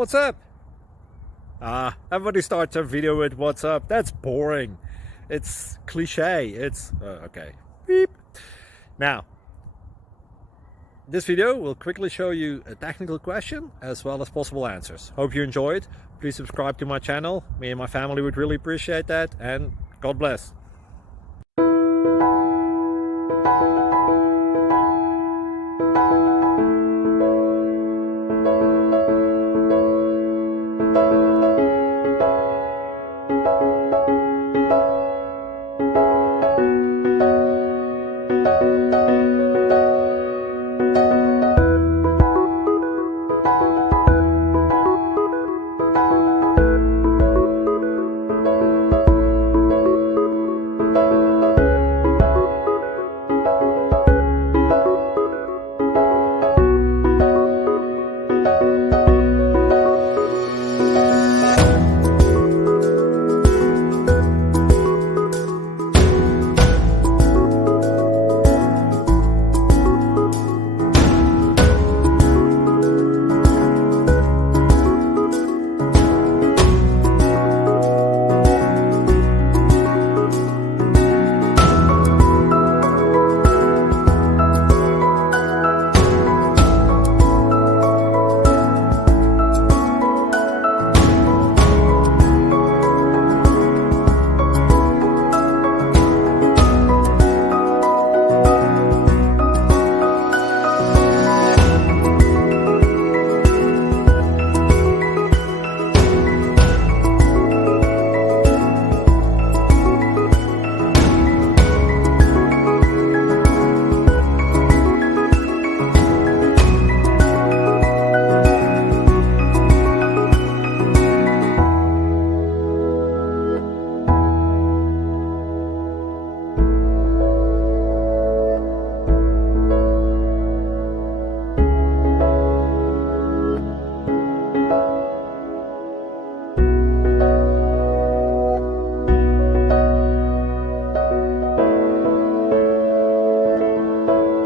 What's up? Everybody starts a video with what's up. That's boring. It's cliche. It's okay. Beep. Now, this video will quickly show you a technical question as well as possible answers. Hope you enjoyed. Please subscribe to my channel. Me and my family would really appreciate that, and God bless.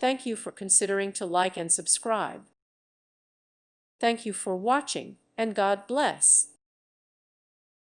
Thank you for considering to like and subscribe. Thank you for watching, and God bless.